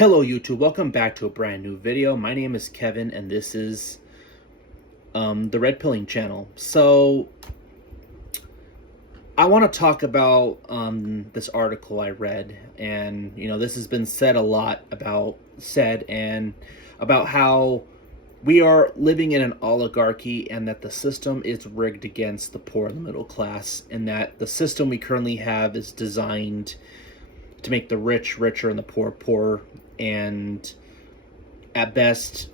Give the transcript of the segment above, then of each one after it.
Hello YouTube, welcome back to a brand new video. My name is Kevin and this is the Red Pilling channel. So I want to talk about this article I read, and this has been said a lot about how we are living in an oligarchy and that the system is rigged against the poor and the middle class, and that the system we currently have is designed to make the rich richer and the poor poorer, and at best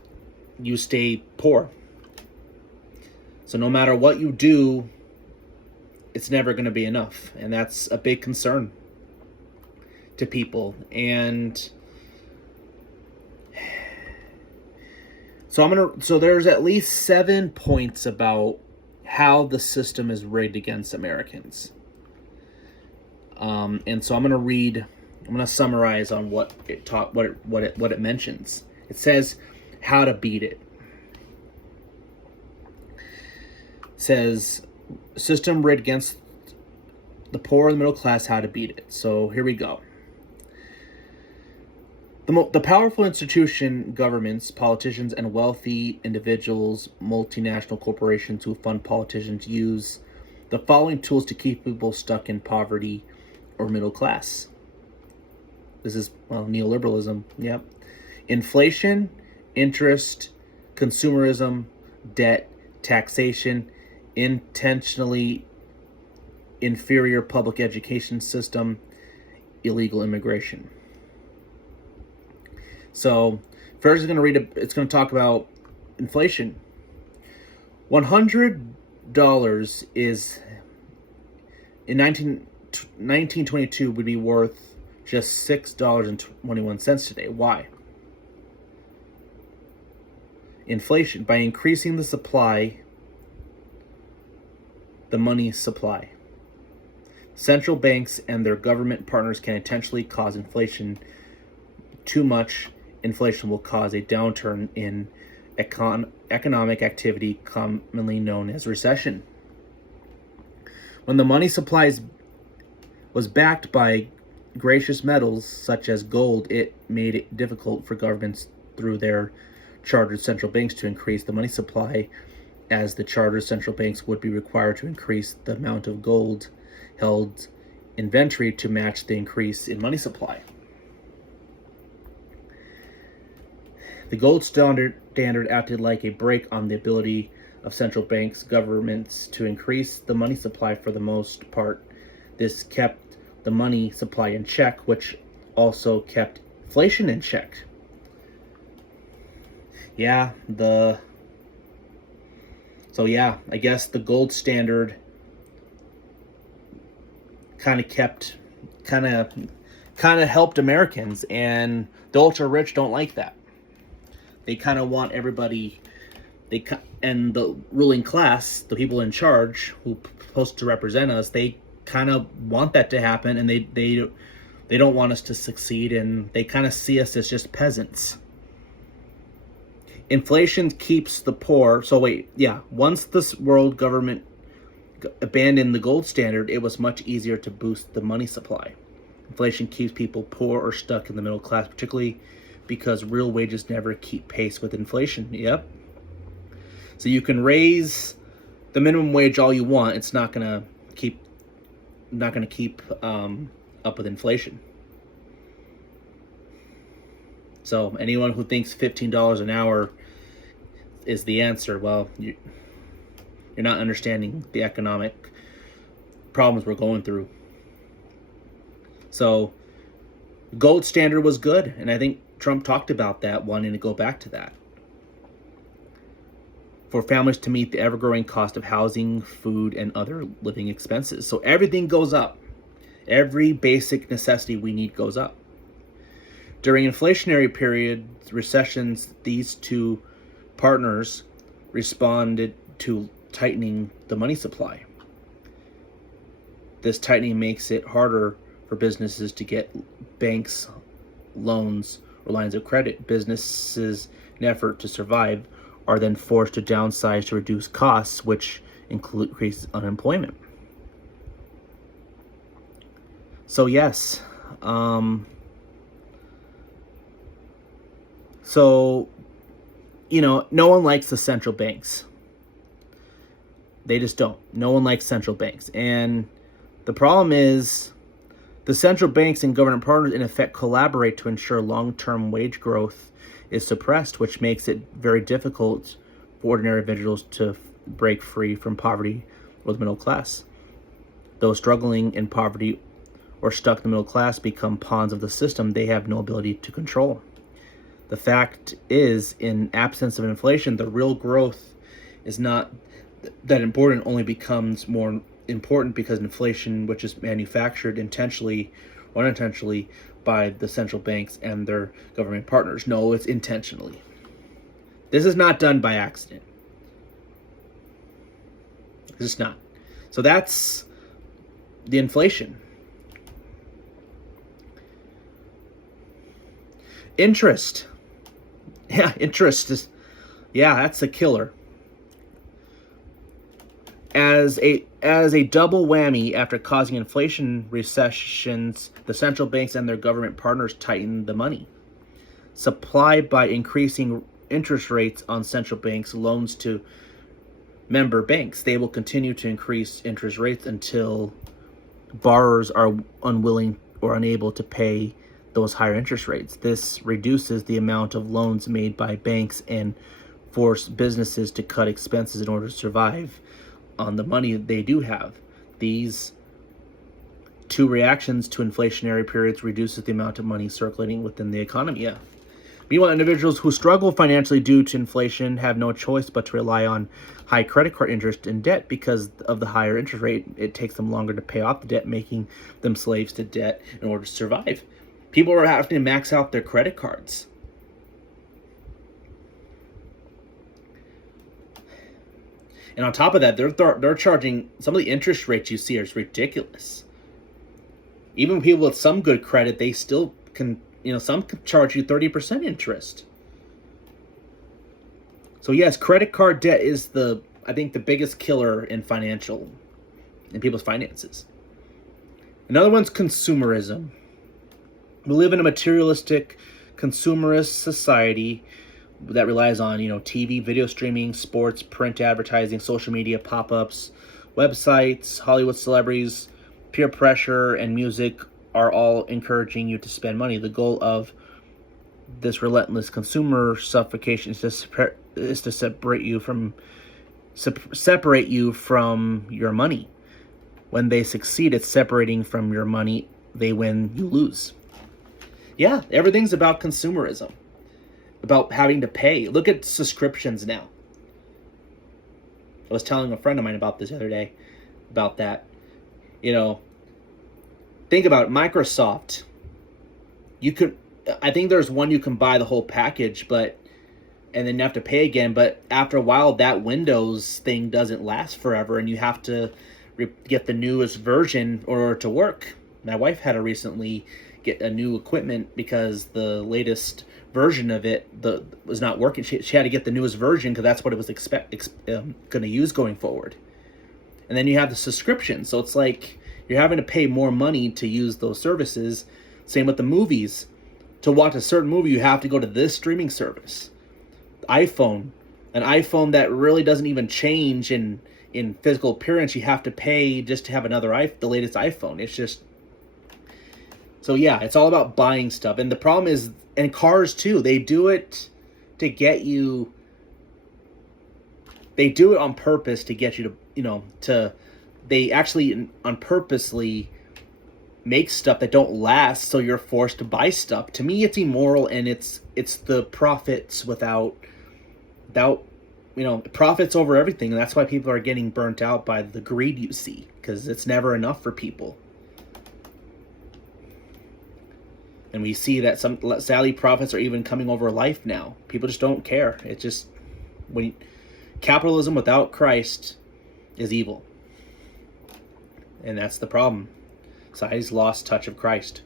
you stay poor. So no matter what you do, it's never going to be enough, and that's a big concern to people. And so there's at least 7 points about how the system is rigged against Americans. And so I'm going to summarize on what it mentions. It says how to beat it. It says system rigged against the poor and the middle class, how to beat it. So here we go. The powerful institution, governments, politicians, and wealthy individuals, multinational corporations who fund politicians use the following tools to keep people stuck in poverty or middle class. This is, neoliberalism. Yep. Inflation, interest, consumerism, debt, taxation, intentionally inferior public education system, illegal immigration. So first it's going to talk about inflation. $100 is in 1922 would be worth just $6.21 today. Why? Inflation. By increasing the supply, the money supply. Central banks and their government partners can intentionally cause inflation. Too much inflation will cause a downturn in economic activity, commonly known as recession. When the money supply was backed by gracious metals such as gold, it made it difficult for governments through their chartered central banks to increase the money supply, as the chartered central banks would be required to increase the amount of gold held inventory to match the increase in money supply. The gold standard acted like a brake on the ability of central banks, governments to increase the money supply. For the most part, this kept the money supply in check, which also kept inflation in check. I guess the gold standard kind of helped Americans, and the ultra rich don't like that. They kind of want everybody, and the ruling class, the people in charge who are supposed to represent us, they kind of want that to happen, and they don't want us to succeed, and they kind of see us as just peasants. Inflation keeps the poor. Once this world government abandoned the gold standard, it was much easier to boost the money supply. Inflation keeps people poor or stuck in the middle class, particularly because real wages never keep pace with inflation. Yep. So you can raise the minimum wage all you want, it's not gonna keep up with inflation. So anyone who thinks $15 an hour is the answer, well, you're not understanding the economic problems we're going through. So gold standard was good, and I think Trump talked about that, wanting to go back to that. For families to meet the ever-growing cost of housing, food, and other living expenses. So everything goes up. Every basic necessity we need goes up. During inflationary periods, recessions, these two partners responded to tightening the money supply. This tightening makes it harder for businesses to get banks, loans, or lines of credit. Businesses, in an effort to survive, are then forced to downsize to reduce costs, which increases unemployment. So yes, So, no one likes the central banks. They just don't. No one likes central banks. And the problem is the central banks and government partners, in effect, collaborate to ensure long-term wage growth is suppressed, which makes it very difficult for ordinary individuals to break free from poverty or the middle class. Those struggling in poverty or stuck in the middle class become pawns of the system they have no ability to control. The fact is, in absence of inflation, the real growth is not that important, only becomes more important because inflation, which is manufactured intentionally or unintentionally by the central banks and their government partners. No, it's intentionally. This is not done by accident. It's just not. So that's the inflation. Interest. Yeah, interest is, that's a killer. As a double whammy, after causing inflation recessions, the central banks and their government partners tighten the money supply by increasing interest rates on central banks' loans to member banks. They will continue to increase interest rates until borrowers are unwilling or unable to pay those higher interest rates. This reduces the amount of loans made by banks and force businesses to cut expenses in order to survive on the money they do have. These two reactions to inflationary periods reduces the amount of money circulating within the economy. Yeah. Meanwhile, individuals who struggle financially due to inflation have no choice but to rely on high credit card interest and debt. Because of the higher interest rate, it takes them longer to pay off the debt, making them slaves to debt in order to survive. People are having to max out their credit cards. And on top of that, they're charging, some of the interest rates you see are ridiculous. Even people with some good credit, they still can, some can charge you 30% interest. So yes, credit card debt is I think the biggest killer in people's finances. Another one's consumerism. We live in a materialistic, consumerist society that relies on, TV, video streaming, sports, print advertising, social media, pop-ups, websites, Hollywood celebrities, peer pressure, and music are all encouraging you to spend money. The goal of this relentless consumer suffocation is to separate you from your money. When they succeed at separating from your money, they win, you lose. Yeah, everything's about consumerism. About having to pay. Look at subscriptions now. I was telling a friend of mine about this the other day, about that. Think about it, Microsoft. I think there's one you can buy the whole package, and then you have to pay again. But after a while, that Windows thing doesn't last forever, and you have to get the newest version in order to work. My wife had to recently get a new equipment because the latest version of it was not working. She had to get the newest version because that's what it was going to use going forward. And then you have the subscription, so it's like you're having to pay more money to use those services. Same with the movies. To watch a certain movie, you have to go to this streaming service. An iPhone that really doesn't even change in physical appearance, you have to pay just to have the latest iPhone. It's just, so yeah, it's all about buying stuff. And the problem is, and cars too, they do it to get you, they do it on purpose to get you to, they actually on purposely make stuff that don't last, so you're forced to buy stuff. To me, it's immoral, and it's the profits profits over everything, and that's why people are getting burnt out by the greed you see, because it's never enough for people. And we see that sadly, profits are even coming over life now. People just don't care. It's just, capitalism without Christ is evil. And that's the problem. Society's lost touch of Christ.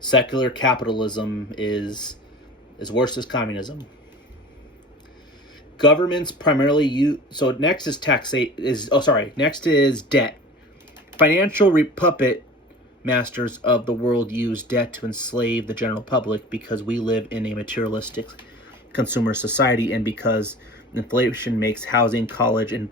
Secular capitalism is as worse as communism. Governments primarily so next is next is debt. Financial puppet masters of the world use debt to enslave the general public because we live in a materialistic consumer society, and because inflation makes housing, college, and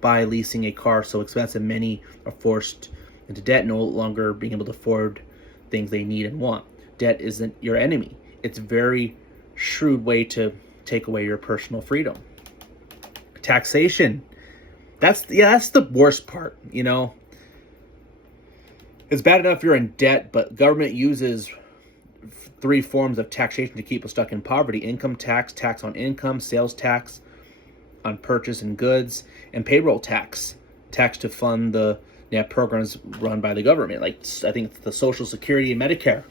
leasing a car so expensive, many are forced into debt, no longer being able to afford things they need and want. Debt isn't your enemy. It's a very shrewd way to take away your personal freedom. Taxation. That's the worst part, you know. It's bad enough you're in debt, but government uses 3 forms of taxation to keep us stuck in poverty: income tax, tax on income, sales tax on purchase and goods, and payroll tax, tax to fund the programs run by the government, like I think the Social Security and Medicare.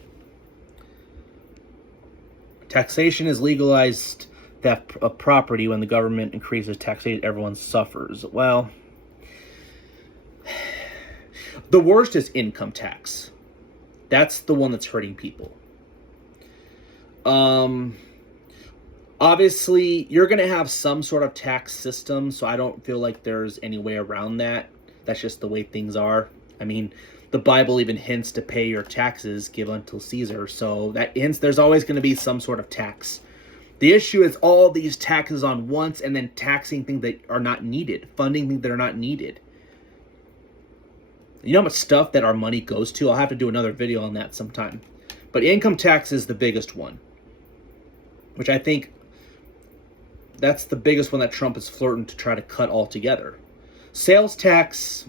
Taxation is legalized theft of property. When the government increases taxation, everyone suffers. Well, the worst is income tax. That's the one that's hurting people. Obviously, you're going to have some sort of tax system, so I don't feel like there's any way around that. That's just the way things are. I mean, the Bible even hints to pay your taxes, give unto Caesar. So that hints there's always going to be some sort of tax. The issue is all these taxes on once and then taxing things that are not needed, funding things that are not needed. You know how much stuff that our money goes to? I'll have to do another video on that sometime. But income tax is the biggest one, which I think that's the biggest one that Trump is flirting to try to cut altogether. Sales tax.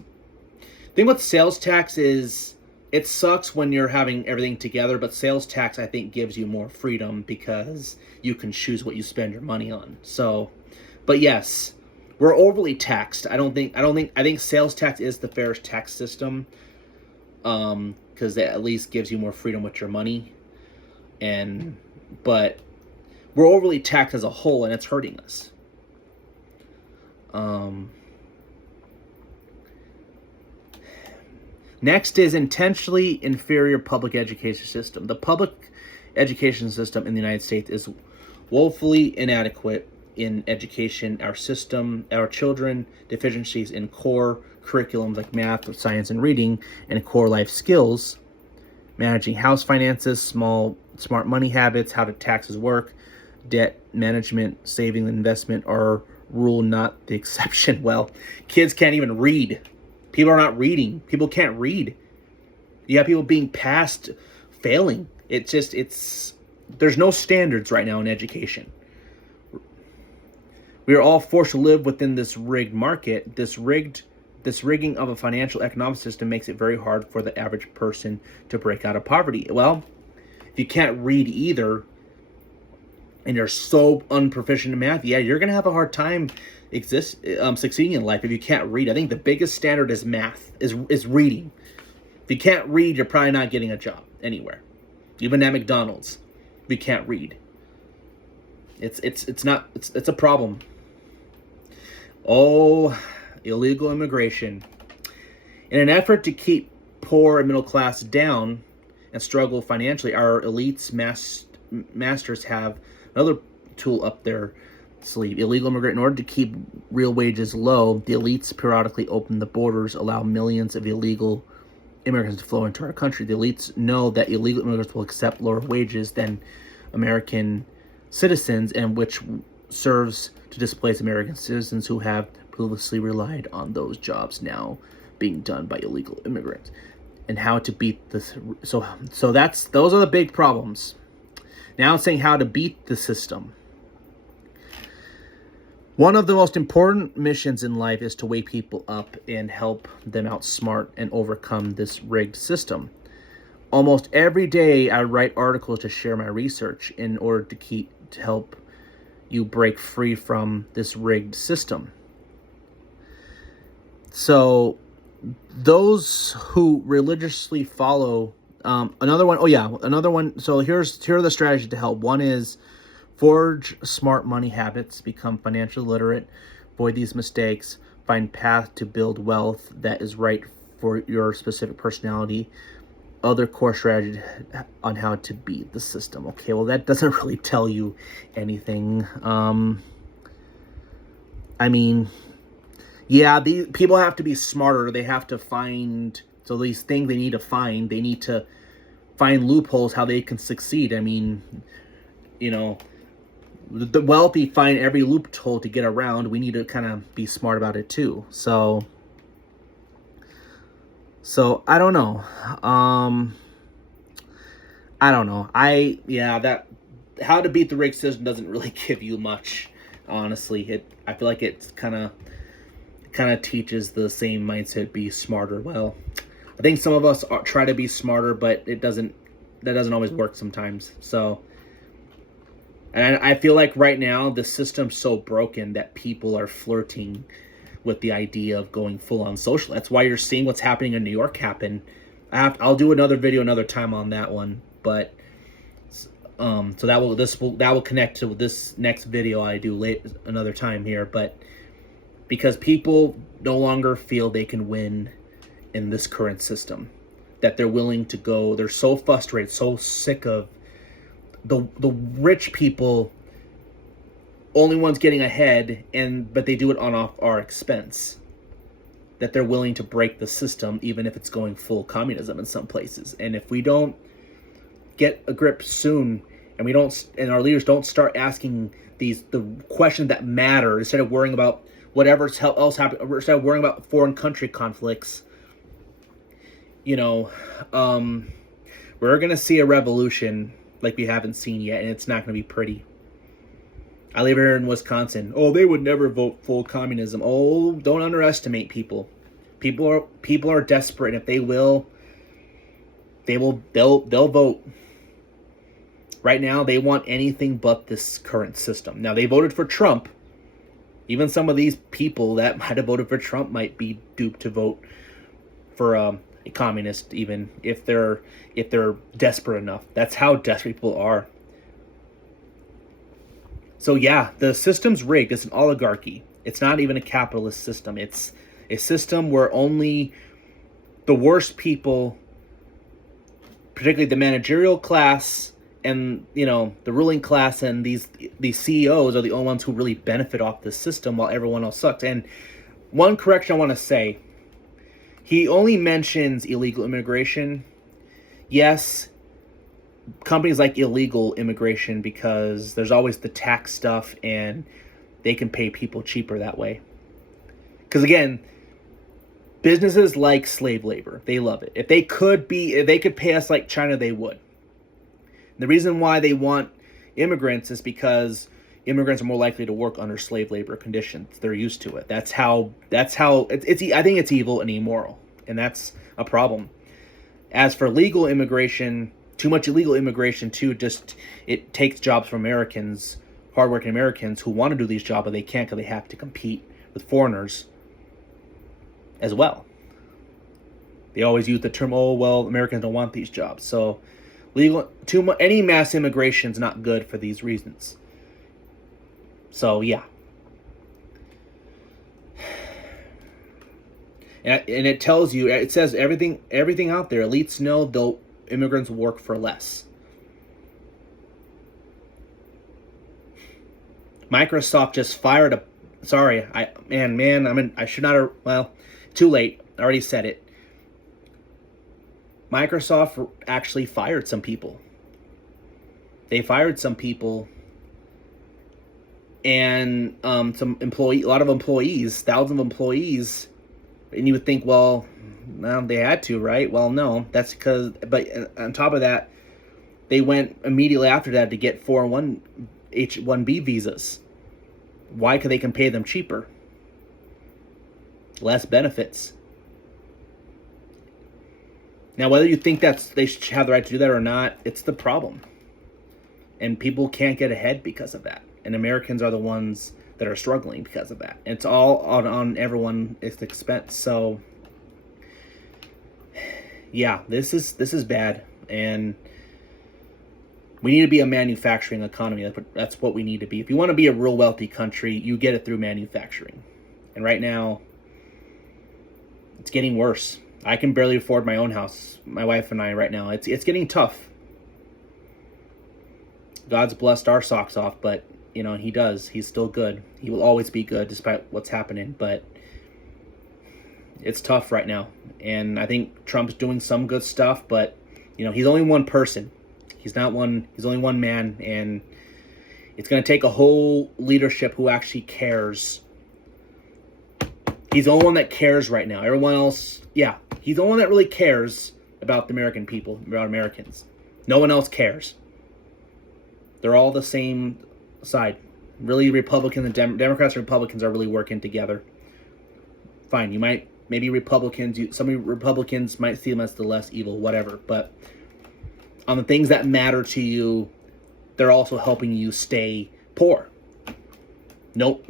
The thing with sales tax is it sucks when you're having everything together, but sales tax I think gives you more freedom because you can choose what you spend your money on. So, but yes, we're overly taxed. I think sales tax is the fairest tax system, because that at least gives you more freedom with your money. But we're overly taxed as a whole, and it's hurting us. Next is intentionally inferior public education system. The public education system in the United States is woefully inadequate in education. Our children, deficiencies in core curriculums like math, science, and reading, and core life skills, managing house finances, smart money habits, how do taxes work, debt management, saving, and investment are rule, not the exception. Well, kids can't even read. People are not reading. People can't read. You have people being passed, failing. There's no standards right now in education. We are all forced to live within this rigged market. This rigging of a financial economic system makes it very hard for the average person to break out of poverty. Well, if you can't read either, and you're so unproficient in math, you're going to have a hard time succeeding in life if you can't read. I think the biggest standard is math, is reading. If you can't read, you're probably not getting a job anywhere, even at McDonald's. If you can't read, it's a problem. Oh, illegal immigration. In an effort to keep poor and middle class down and struggle financially, our elites masters have another tool up their sleeve: illegal immigrant. In order to keep real wages low, the elites periodically open the borders, allow millions of illegal immigrants to flow into our country. The elites know that illegal immigrants will accept lower wages than American citizens, and which serves to displace American citizens who have previously relied on those jobs now being done by illegal immigrants. And how to beat this. So those are the big problems. Now it's saying how to beat the system. One of the most important missions in life is to wake people up and help them outsmart and overcome this rigged system. Almost every day I write articles to share my research in order to help you break free from this rigged system. So those who religiously follow another one. So here are the strategies to help. One is forge smart money habits, become financially literate, avoid these mistakes, find path to build wealth that is right for your specific personality. Other core strategies on how to beat the system. Okay, well, that doesn't really tell you anything. I mean, yeah, people have to be smarter. They have to find So these things they need to find loopholes how they can succeed. I mean, you know, the wealthy find every loophole to get around. We need to kind of be smart about it too. So I don't know. I don't know. That how to beat the rigged system doesn't really give you much, honestly. I feel like it's kind of teaches the same mindset, be smarter. Well, I think some of us try to be smarter, but that doesn't always work sometimes. So, and I feel like right now the system's so broken that people are flirting with the idea of going full on social. That's why you're seeing what's happening in New York happen. I'll do another video another time on that one, but so that will connect to this next video I do another time here. But because people no longer feel they can win in this current system, that they're willing to go. They're so frustrated, so sick of the rich people, only ones getting ahead, but they do it on our expense. That they're willing to break the system, even if it's going full communism in some places. And if we don't get a grip soon, and our leaders don't start asking the questions that matter, instead of worrying about whatever else happening, instead of worrying about foreign country conflicts, we're gonna see a revolution like we haven't seen yet, and it's not gonna be pretty. I live here in Wisconsin. Oh, they would never vote full communism. Oh, don't underestimate people. People are desperate, and if they'll vote. Right now, they want anything but this current system. Now, they voted for Trump. Even some of these people that might have voted for Trump might be duped to vote for a communist, even if they're desperate enough. That's how desperate people are. So yeah, the system's rigged. It's an oligarchy. It's not even a capitalist system. It's a system where only the worst people, particularly the managerial class and the ruling class and these CEOs, are the only ones who really benefit off this system, while everyone else sucks. And one correction I want to say, he only mentions illegal immigration. Yes, companies like illegal immigration because there's always the tax stuff and they can pay people cheaper that way. Because again, businesses like slave labor. They love it. If they could pay us like China, they would. And the reason why they want immigrants is because immigrants are more likely to work under slave labor conditions. They're used to it. That's how it's I think it's evil and immoral, and that's a problem. As for legal immigration, too much illegal immigration too, it takes jobs from Americans, hardworking Americans who want to do these jobs, but they can't because they have to compete with foreigners as well. They always use the term, oh, well, Americans don't want these jobs. So any mass immigration is not good for these reasons. So yeah. And it tells you, it says everything out there. Elites know immigrants work for less. Microsoft just fired I should not have, well, too late. I already said it. Microsoft actually fired some people. They fired some people, and a lot of employees, thousands of employees, and you would think, well, they had to, right? Well, no, that's because, but on top of that, they went immediately after that to get 401 H-1B visas. Why? Because they can pay them cheaper. Less benefits. Now, whether you think they should have the right to do that or not, it's the problem. And people can't get ahead because of that. And Americans are the ones that are struggling because of that. It's all on everyone's expense. So, yeah, this is bad. And we need to be a manufacturing economy. That's what we need to be. If you want to be a real wealthy country, you get it through manufacturing. And right now, it's getting worse. I can barely afford my own house, my wife and I right now. It's getting tough. God's blessed our socks off, but he does. He's still good. He will always be good despite what's happening. But it's tough right now. And I think Trump's doing some good stuff, but he's only one person. He's only one man, and it's going to take a whole leadership who actually cares. He's the only one that cares right now. Everyone else, yeah, he's the only one that really cares about the American people, about Americans. No one else cares. They're all the same side. Really, Democrats and Republicans are really working together. Fine, some Republicans might see them as the less evil, whatever. But on the things that matter to you, they're also helping you stay poor. Nope,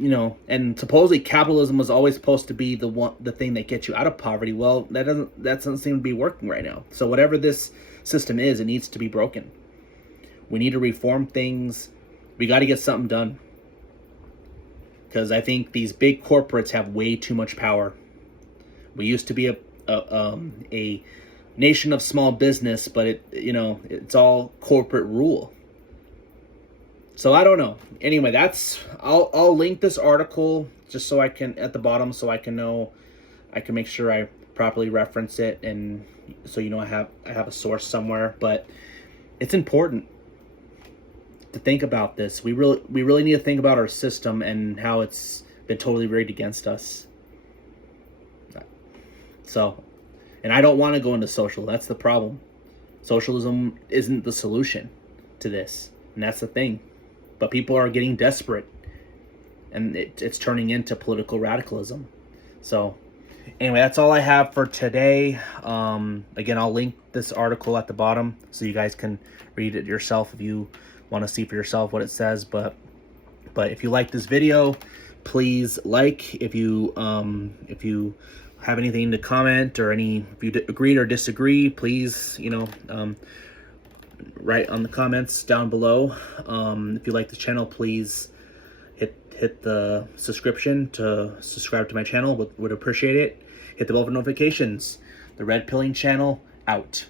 and supposedly capitalism was always supposed to be the thing that gets you out of poverty. Well, that doesn't seem to be working right now. So whatever this system is, it needs to be broken. We need to reform things. We got to get something done. Because I think these big corporates have way too much power. We used to be a nation of small business, but it's all corporate rule. So I don't know. Anyway, I'll link this article just so I can at the bottom, so I can make sure I properly reference it, and so I have a source somewhere. But it's important to think about this. We really need to think about our system and how it's been totally rigged against us. So, and I don't want to go into social. That's the problem. Socialism isn't the solution to this, and that's the thing. But people are getting desperate, and it's turning into political radicalism. So anyway, that's all I have for today. Again, I'll link this article at the bottom so you guys can read it yourself if you want to see for yourself what it says. But if you like this video, please like. If you have anything to comment, or if you agreed or disagree, please write on the comments down below. If you like the channel, please hit the subscription to subscribe to my channel. Would appreciate it. Hit the bell for notifications. The Red Pilling channel out.